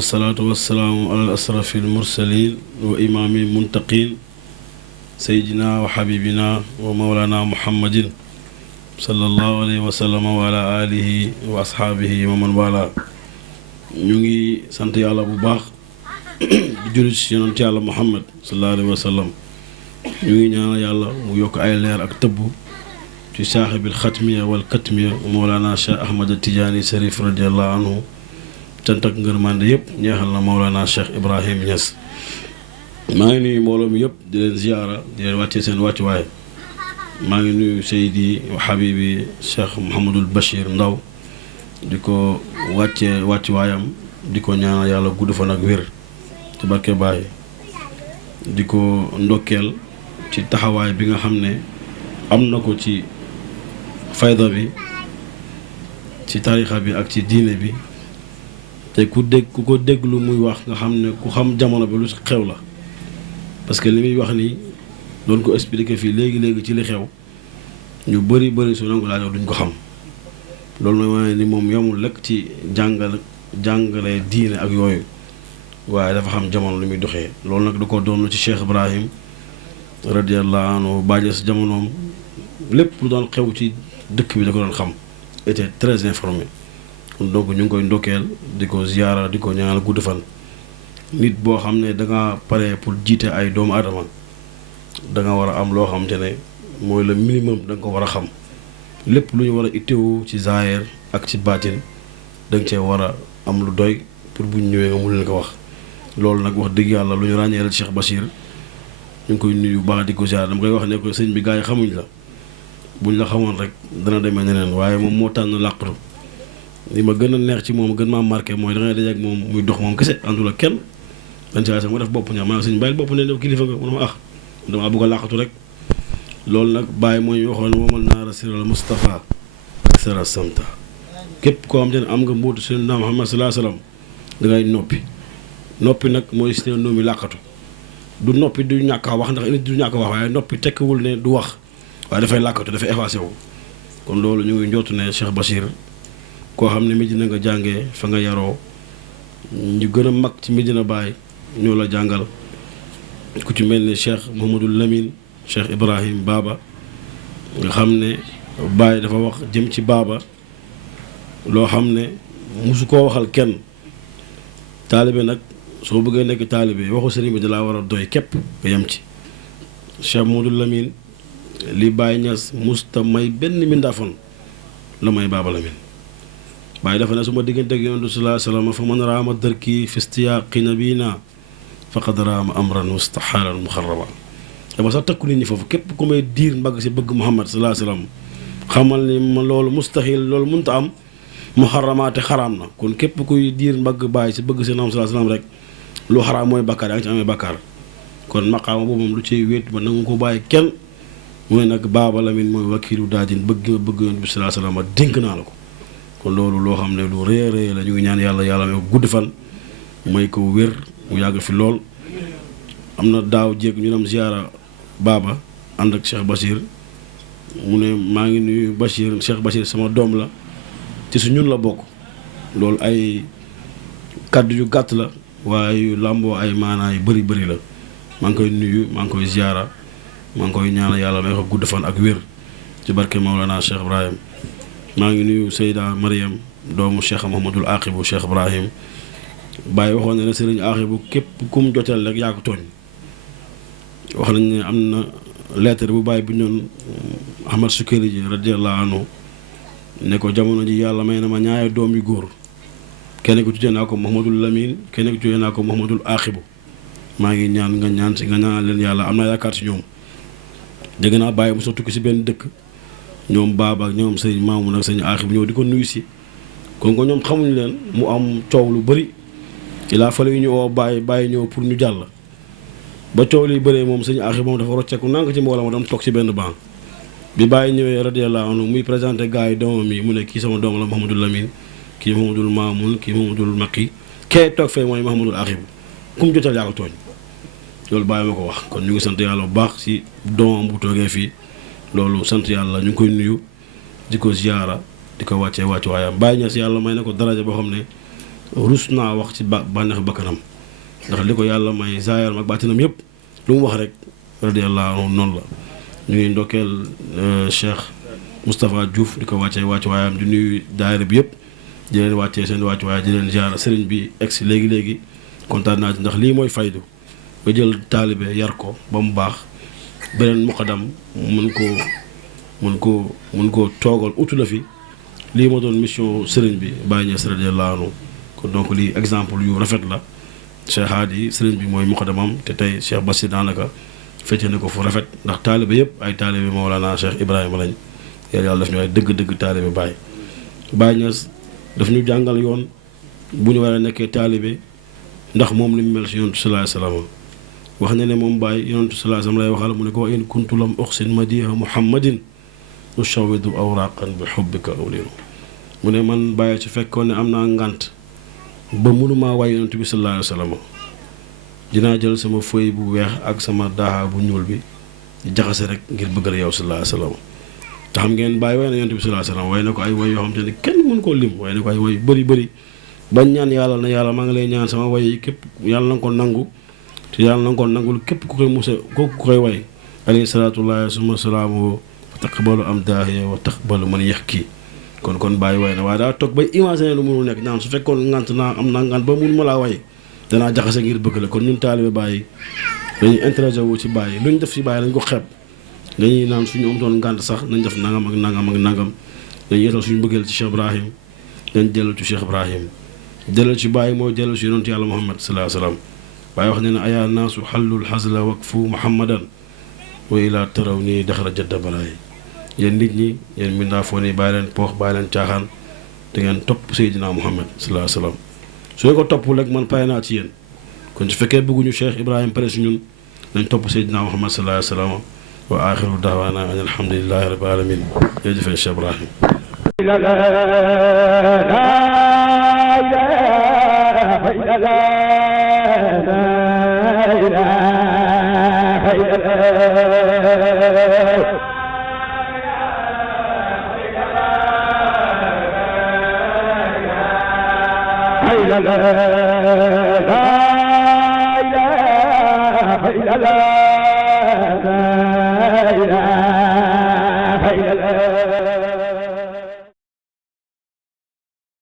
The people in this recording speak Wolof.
والصلاة والسلام على الأشرف المرسلين وإمام المنتقين سيدنا وحبيبنا ومولانا محمد صلى الله عليه وسلم وعلى آله وأصحابه ومن والاه. ñu ngi sant yàlla bu baax di julli ci yonent yàlla Muhammad sallallahu alayhi wa sallam. ñu ngi ñaanal yàlla mu yokk ay leer ak tëbb ci saaxibil xatmiya wal katmiya Mawlana Cheikh Ahmad Tidiane Sarif radiyallahu anhu. cant ak ngërmande yëpp ñeexal na Mawlana Cheikh Ibrahim Niass. maa ngi nuyu mbooloo mi yëpp di leen ziyaara di leen wàccee seen wàccuwaay. maa ngi nuyu Seydi wa Habibi Cheikh Mouhamadul Bachir Ndaw di ko wàccee wàccuwaayam di ko ñaanal yàlla gudd fan ak wér ci barke Baay. di ko ndokkeel ci taxawaay bi nga xam ne am na ko ci fayda bi ci tarixa bi ak ci diine bi. te ku ko déglu muy wax nga xam ne ku xam jamono bi lu xew la parce que li muy wax nii doon ko expliquer fii léegi ci li xew ñu bëri su nangu laajoo duñ ko xam loolu mooy wane ni moom yomul lekk ci jàngale diine ak yooyu waaye dafa xam jamono lu muy doxee. loolu nag da ko doon ci Cheikh Ibrahim radiyallahu anhu bàjjee sa jamonoom lépp lu doon xew ci dëkk bi da ko doon xam était très informé. donc ñu ngi koy ndokkeel di ko ziyaara di ko ñaanal gudd fan. nit boo xam ne da nga pare pour jiite ay doomu aadama da nga war a am loo xam te ne mooy le minimum da nga ko war a xam lépp lu ñu war a itteewu ci zaahir ak ci baatin da nga cee war a am lu doy pour bu ñu ñëwee nga mun leen ko wax. loolu nag wax dëgg yàlla lu ñu ràññee la Cheikh Bachir ñu ngi koy nuyu baax di ko ziyaara dama koy wax ne ko sëñ bi gars yi xamuñ la buñ la xamoon rek dana demee neneen waaye moom moo tànn làqatu. li ma gën a neex ci moom gën maa marqué mooy da ngay daje ak moom muy dox moom kese àndul ak kenn dañ si ma def bopp ñaar maa sëñ bàyyil bopp ne def kilifa nga mu ne ma damaa bëgg a làqatu rek. loolu nag bàyyi mooy waxoon wamal naara siral Moustapha ak sara samta képp koo xam te ne am nga mbootu Seydina Muhammad sallallahu alayhi wasallam da ngay noppi nag mooy si ne noomi làqatu du noppi du ñàkk a wax ndax nit du ñàkk a wax waaye noppi tekkiwul ne du wax waaye dafay làqatu dafay effacé wu. kon loolu ñu ngi njottu ne Cheikh Bachir koo xam ne Medina nga jàngee fa nga yaroo ñu gën a mag ci Medina Baye ñoo la jàngal ku ci mel ni Cheikh Mouhamadul Lamine Cheikh Ibrahim Baba nga xam ne Baye dafa wax jëm ci Baba loo xam ne musu koo waxal kenn. taalibe nag soo bëggee nekk taalibe waxu sëriñ bi dalaa war a doy képp nga yem ci. Cheikh Mouhamadul Lamine li Baye Niass musta may benn mindaafoon la may Baba Lamine. Baye dafa ne su ma diggante ak yonent bi sallallahu alayhi wa sallam fa man raama dërki fi istiyaaqi nabina faqad raama amran mustaxaalan muxarrama. dama sax takku nit ñi foofu képp ku may diir mbagg si bëgg Muhammad sallallahu alayhi wa sallam xamal ni ma loolu mustaxil loolu mënta am muxarramaate xaraam na. kon képp kuy diir mbagg Baye si bëgg si naam sallallahu alayhi wa sallam rek lu xaraam mooy bakkaar yaa ngi ci amee bakkaar. kon maqaama boobu moom lu ciy wéet ba nangu ko bàyyi kenn mooy nag Baba Lamine mooy wakiilu daajin bëgg yonent bi sallallahu alayhi wa sallam dénk naa la ko. kon loolu loo xam ne lu rëy a rëy la ñu ngi ñaan yàlla may ko gudd fan may ko wér mu yàgg fi lool. am na daaw jéeg ñu dem ziyaara Baba ànd ak Cheikh Bachir mu ne maa ngi nuyu Bachir Cheikh Bachir sama doom la ci su ñun la bokk. loolu ay kàddu yu gàtt la waaye yu làmboo ay maanaa yu bëri la. maa ngi koy nuyu maa ngi koy ziyaara maa ngi koy ñaan yàlla may ko gudd fan ak wér ci barke Mawlana Cheikh Ibrahim. maa ngi nuyu Seyda Mariam doomu Cheikh Mouhamadul Aqibu Cheikh Ibrahim. Baye waxoon na ne Serigne Aqibu képp ku mu joteel rek yaa ko tooñ. wax nañ ne am na lettre bu Baye bu ñoon Ahmad Sukayri ji radiyallahu anhu ne ko jamono ji yàlla may na ma ñaari doom yu góor kenn ku tuddee naa ko Mouhamadul Lamine kenn ku tuddee naa ko Mouhamadul Aqibu. maa ngi ñaan nga ñaan leen yàlla am naa yaakaar si ñoom. dégg naa Baye mosoo tukki si benn dëkk ñoom Baba ak ñoom sëñ Maamu nag sëñ Aqibu ñëw di ko nuyu si kon ko ñoom xamuñu leen mu am coow lu bëri il a fallu ñu woo bàyyi ñëw pour ñu jàll ba coow li bëree moom sëñ Axi moom dafa rocceeku nank ci mbooloo ma dam toog ci benn banc bi bàyyi ñëwee radiyallahu anhu muy présenté gars yi doomam yi mu ne kii sama doom la Mouhamadul Lamine kii Mouhamadul Mamoun kii Mouhamadul Maqi kee toog fee mooy Mouhamadul Axi ku mu jotal yaa ko tooñ loolu bàyyi ma ko wax kon ñu ngi sant yàlla bu baax si doomam bu toogee fii loolu sant yàlla ñu ngi koy nuyu di ko ziyaara di ko wàccee waayam bàyyi ña si yàlla may na ko daraja boo xam ne rus naa wax ci bànneex bakkanam ndax li ko yàlla may zaayaram ak baatinam yëpp lu mu wax rek radiyallahu anhu noonu la ñu ngi ndokkeel Cheikh Moustapha Diouf di ko wàccee waayam di nuyu daayira bi yëpp di leen wàccee seen waaye di leen ziyaara sëriñ bi egsi léegi kontaan naa ci ndax lii mooy faydu nga jël taalibe yar ko ba mu baax beneen muqaddam mun koo toogal utu la fi lii ma doon mission sëriñ bi Baye Niass radiyallahu anhu kon donc lii exemple yu rafet la Cheikh Hadi sëriñ bi mooy muqaddamam te tey Cheikh Bassi daanaka fecce na ko fu rafet ndax taalibe yëpp ay taalibe Mawlana Cheikh Ibrahima lañ yàlla daf ñu ay dëgg-dëgg taalibe Baye Niass daf ñu jàngal yoon bu ñu war a nekkee taalibe ndax moom li mu mel si yonentu sallallahu alayhi wasallam wax na ne moom Baye yonentu sallallahu alayhi wasallam lay waxal mu ne ko in kuntu lam uxsin madiha muhammadin ushawidu awraqan bi xubbika awliru mu ne man Baye su fekkoon ne am naa ngànt ba mënumaa waay yonentu bi sallallahu alayhi wasallam dinaa jël sama feuille bu weex ak sama daaxa bu ñuul bi di jaxase rek ngir bëggal yow sallallahu alayhi wasallam te xam ngeen Baye way na yonentu bi sallallahu alayhi wasallam way na ko ay way yoo xam te ne kenn mënu koo lim way na ko ay way bëri bañ ñaan yàlla na yàlla maa ngi lay ñaan sama way yi képp yàlla na nga ko nangu te yàlla na nga ko nangul képp ku koy musa ku koy way alayhi salaatullahi suma salaamu wa taqbalu am daahiya wa taqbalu man yax kii kon Baye way na waaye daa toog bay imaginer lu mënul nekk naan su fekkoon ngant naa am naa ngant ba mun ma laa way danaa jaxase ngir bëgg la kon ñun taalibe Baye dañuy intéressé wu ci Baye lu ñu def ci Baye lañ ko xeeb dañuy naan suñu am doon ngant sax nañ def nangam ak nangam dañuy yetal suñu bëggeel ci Cheikh Ibrahim dañ dellu ci Cheikh Ibrahim dellu ci Baye mooy dellu ci yonent yàlla Muhammad sallallahu alayhi wasallam Baye wax ne ne ayaa naasu xallul xasla waqfu muhammadan wa ilaa taraw nii daxara jadda balaay yéen nit ñi yéen mbindaafoo nii bàyyi leen poox bàyyi leen caaxaan te ngeen topp Seydina Muhammad sallallahu alayhi wasallam su ngeen ko topp rek man pare naa ci yéen kon su fekkee bëgguñu Cheikh Ibrahim pare si ñun nañ topp Seydina Muhammad sallallahu alayhi wasallam wa axiru daawaana an alhamdulillahi rabbil alamin jërëjëf Cheikh Ibrahim la